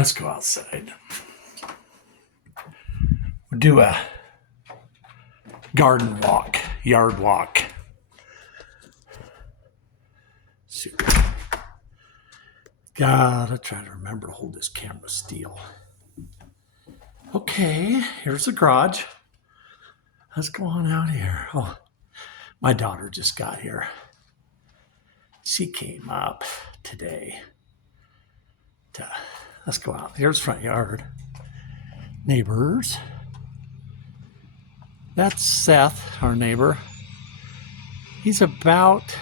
Let's go outside. We'll do a garden walk, yard walk. Super. Gotta try to remember to hold this camera still. Okay, here's the garage. Let's go on out here. Oh, my daughter just got here. She came up today. Let's go out. Here's front yard. Neighbors. That's Seth, our neighbor. He's about,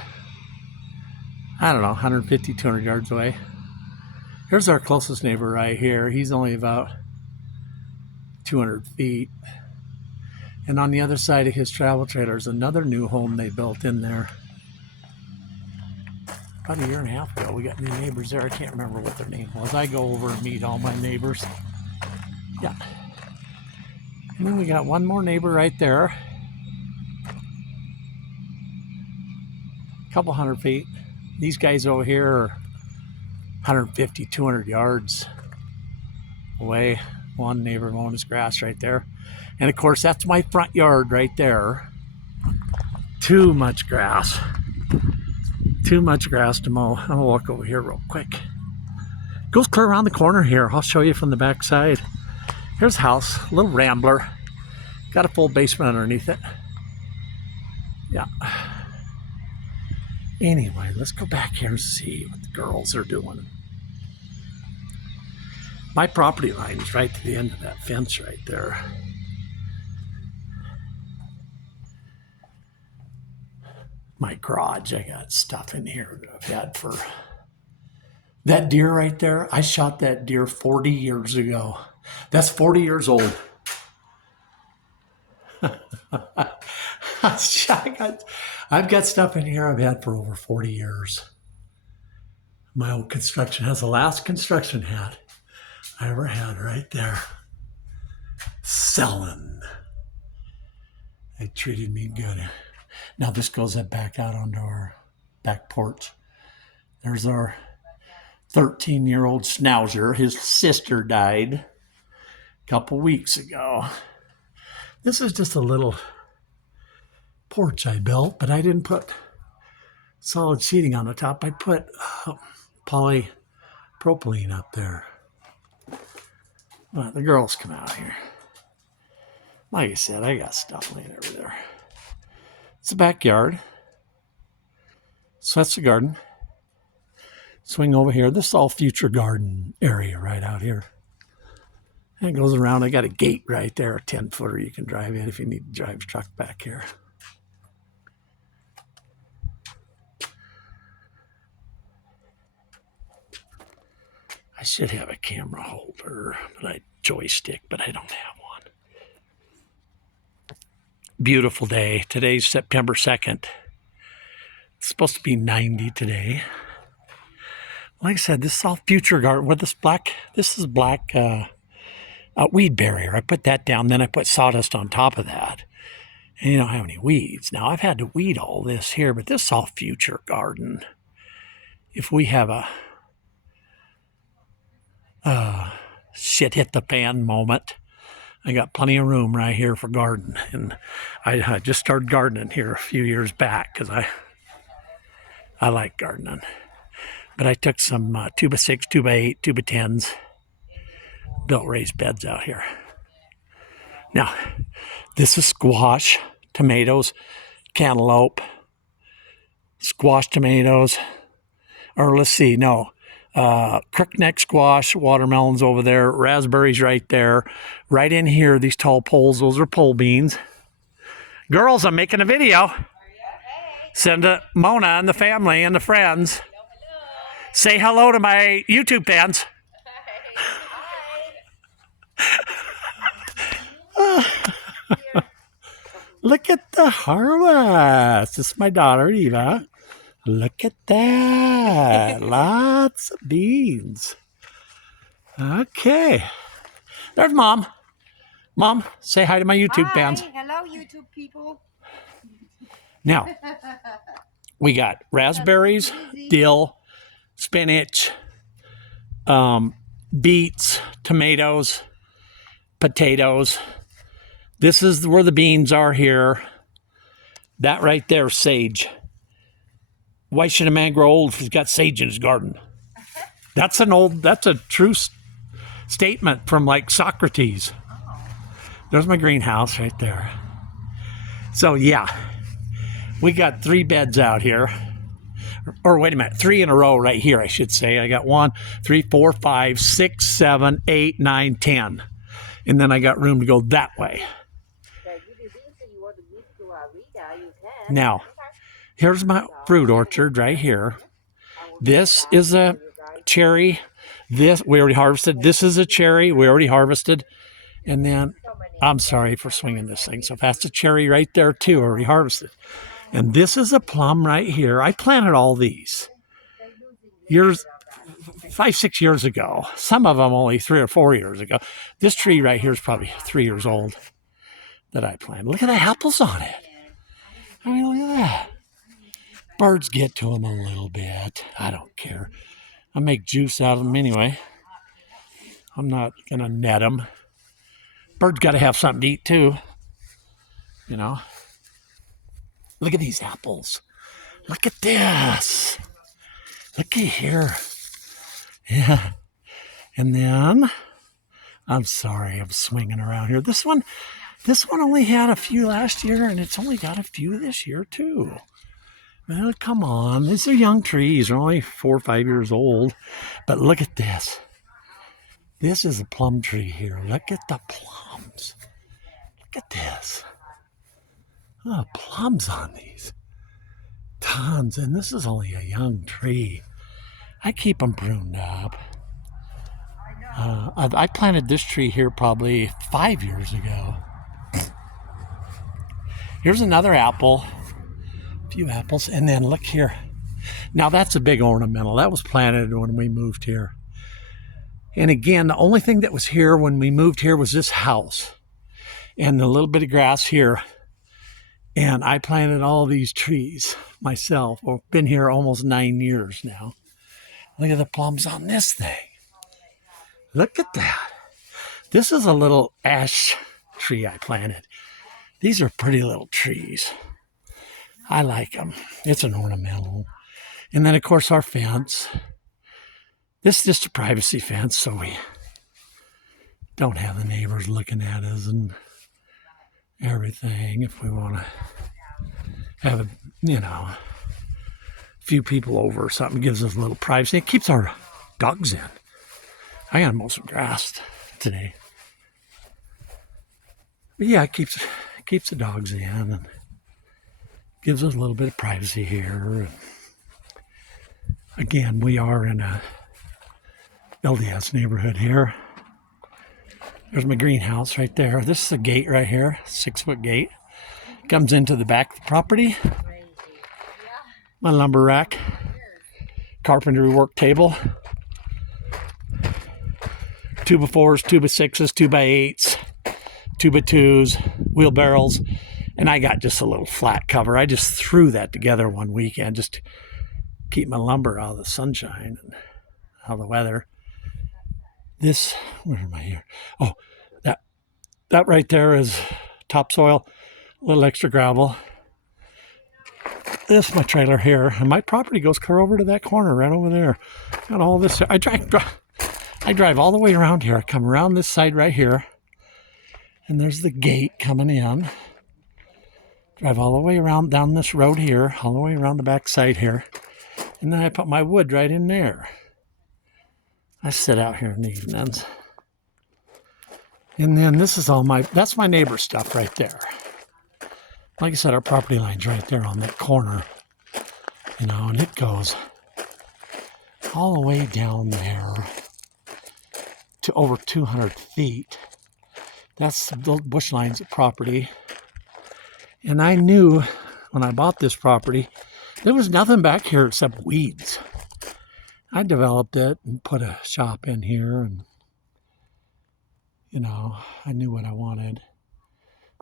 I don't know, 150, 200 yards away. Here's our closest neighbor right here. He's only about 200 feet. And on the other side of his travel trailer is another new home they built in there. About a year and a half ago, we got new neighbors there. I can't remember what their name was. I go over and meet all my neighbors. Yeah. And then we got one more neighbor right there. A couple hundred feet. These guys over here are 150, 200 yards away. One neighbor mowing his grass right there. And of course, that's my front yard right there. Too much grass. Too much grass to mow. I'm gonna walk over here real quick. Goes clear around the corner here. I'll show you from the back side. Here's a house, a little rambler. Got a full basement underneath it. Yeah. Anyway, let's go back here and see what the girls are doing. My property line is right to the end of that fence right there. My garage, I got stuff in here that I've had for... That deer right there, I shot that deer 40 years ago. That's 40 years old. I've got stuff in here I've had for over 40 years. My old construction has the last construction hat I ever had right there. Selling. They treated me good. Now this goes back out onto our back porch. There's our 13-year-old schnauzer. His sister died a couple weeks ago. This is just a little porch I built, but I didn't put solid sheeting on the top. I put polypropylene up there. Well, the girls come out here. Like I said, I got stuff laying over there. It's the backyard. So that's the garden. Swing over here. This is all future garden area right out here. And it goes around. I got a gate right there, a 10-footer you can drive in if you need to drive a truck back here. I should have a camera holder, joystick, but I don't have one. Beautiful day. Today's September 2nd. It's supposed to be 90 today. Like I said, this is all future garden. With this is black weed barrier. I put that down, then I put sawdust on top of that. And you don't have any weeds. Now, I've had to weed all this here, but this is all future garden. If we have a shit hit the fan moment, I got plenty of room right here for garden. And I just started gardening here a few years back because I like gardening. But I took some 2x6, 2x8, 2x10s, built raised beds out here. Now, this is squash, tomatoes, cantaloupe, squash tomatoes, or let's see, no, crookneck squash, watermelons over there, raspberries right there. Right in here, these tall poles, those are pole beans. Girls, I'm making a video. Send it Mona and the family and the friends. Say hello to my YouTube fans. Look at the harvest. This is my daughter, Eva. Look at that. Lots of beans. Okay. There's Mom. Mom, say hi to my YouTube fans. Hello, YouTube people. Now, we got raspberries, dill, spinach, beets, tomatoes, potatoes. This is where the beans are here. That right there, sage. Why should a man grow old if he's got sage in his garden? That's a true statement from like Socrates. There's my greenhouse right there. So yeah, we got 3 beds out here. Or wait a minute, 3 in a row right here, I should say. I got 1, 3, 4, 5, 6, 7, 8, 9, 10. And then I got room to go that way. Now, here's my fruit orchard right here. This is a cherry. This we already harvested. This is a cherry we already harvested. And then, I'm sorry for swinging this thing so fast. A cherry right there too, already harvested. And this is a plum right here. I planted all these 5, 6 years ago. Some of them only 3 or 4 years ago. This tree right here is probably 3 years old that I planted. Look at the apples on it. I mean, look at that. Birds get to them a little bit. I don't care. I make juice out of them anyway. I'm not going to net them. Birds got to have something to eat too. You know. Look at these apples. Look at this. Looky here. Yeah. And then, I'm sorry, I'm swinging around here. This one only had a few last year, and it's only got a few this year too. Well, come on. These are young trees. They're only 4 or 5 years old. But look at this. This is a plum tree here. Look at the plums. Look at this. Oh, plums on these. Tons. And this is only a young tree. I keep them pruned up. I planted this tree here probably 5 years ago. Here's another apple. A few apples. And then look here. Now that's a big ornamental. That was planted when we moved here. And again, the only thing that was here when we moved here was this house. And a little bit of grass here. And I planted all these trees myself. I've been here almost 9 years now. Look at the plums on this thing. Look at that. This is a little ash tree I planted. These are pretty little trees. I like them. It's an ornamental. And then, of course, our fence. This is just a privacy fence, so we don't have the neighbors looking at us and everything. If we want to have a few people over or something, gives us a little privacy. It keeps our dogs in. I got to mow some grass today. But yeah, it keeps the dogs in and gives us a little bit of privacy here. Again, we are in a LDS neighborhood here. There's my greenhouse right there. This is a gate right here, 6-foot gate. Comes into the back of the property. My lumber rack, carpentry work table, 2x4s, 2x6s, 2x8s, 2x2s, wheelbarrows, and I got just a little flat cover. I just threw that together one weekend just to keep my lumber out of the sunshine and out of the weather. This, where am I here? Oh, that right there is topsoil, a little extra gravel. This is my trailer here, and my property goes clear over to that corner right over there. Got all this. I drive all the way around here. I come around this side right here, and there's the gate coming in. Drive all the way around down this road here, all the way around the back side here, and then I put my wood right in there. I sit out here in the evenings. And then this is that's my neighbor's stuff right there. Like I said, our property line's right there on that corner, and it goes all the way down there to over 200 feet. That's the bush lines of property. And I knew when I bought this property, there was nothing back here except weeds. I developed it and put a shop in here, and I knew what I wanted.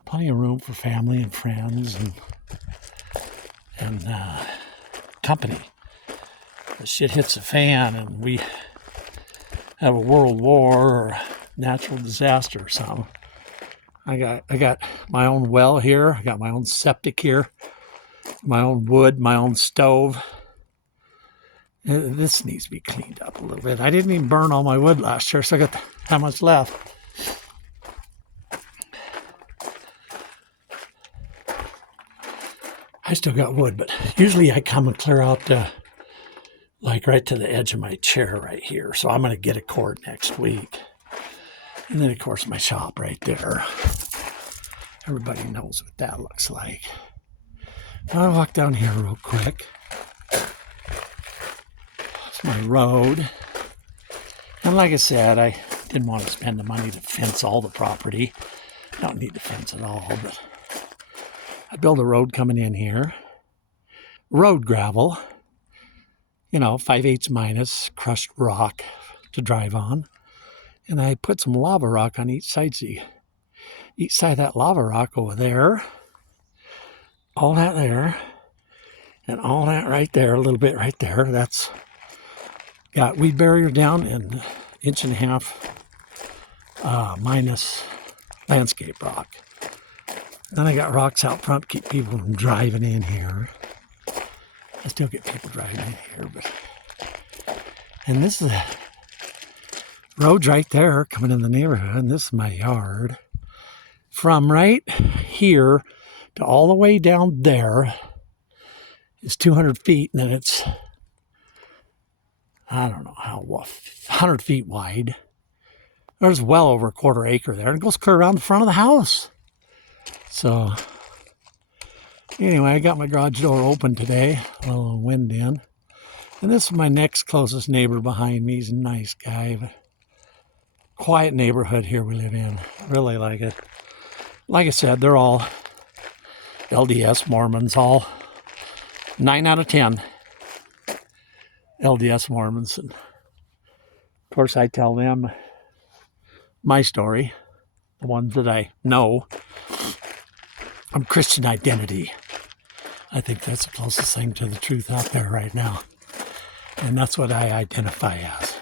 Plenty of room for family and friends and company. The shit hits the fan, and we have a world war or natural disaster or something. I got my own well here. I got my own septic here, my own wood, my own stove. This needs to be cleaned up a little bit. I didn't even burn all my wood last year, so I got how much left. I still got wood, but usually I come and clear out like right to the edge of my chair right here. So I'm going to get a cord next week. And then, of course, my shop right there. Everybody knows what that looks like. I'll walk down here real quick. It's my road. And like I said, I didn't want to spend the money to fence all the property. I don't need to fence it all, but I built a road coming in here. Road gravel, 5/8 minus crushed rock to drive on. And I put some lava rock on each side. See, each side of that lava rock over there, all that there, and all that right there, a little bit right there. That's got weed barrier down and 1.5 inch minus landscape rock. Then I got rocks out front to keep people from driving in here. I still get people driving in here, and this is the road right there coming in the neighborhood, and this is my yard. From right here to all the way down there is 200 feet, and then it's, I don't know how, 100 feet wide. There's well over a 1/4 acre there, and it goes clear around the front of the house. So, anyway, I got my garage door open today, a little wind in. And this is my next closest neighbor behind me. He's a nice guy, but quiet neighborhood here we live in. Really like it. Like I said, they're all LDS Mormons, all 9 out of 10 LDS Mormons. And of course, I tell them my story, the ones that I know. I'm Christian identity. I think that's the closest thing to the truth out there right now. And that's what I identify as.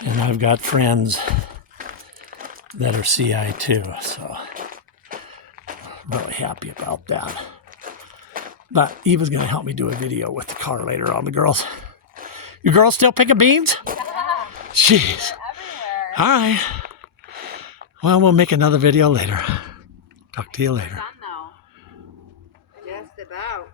And I've got friends that are CI too, so I'm really happy about that. But Eva's going to help me do a video with the car later on. The girls. You girls still picking beans? Yeah. Jeez. All right. Well, we'll make another video later. Talk to you later. Just about.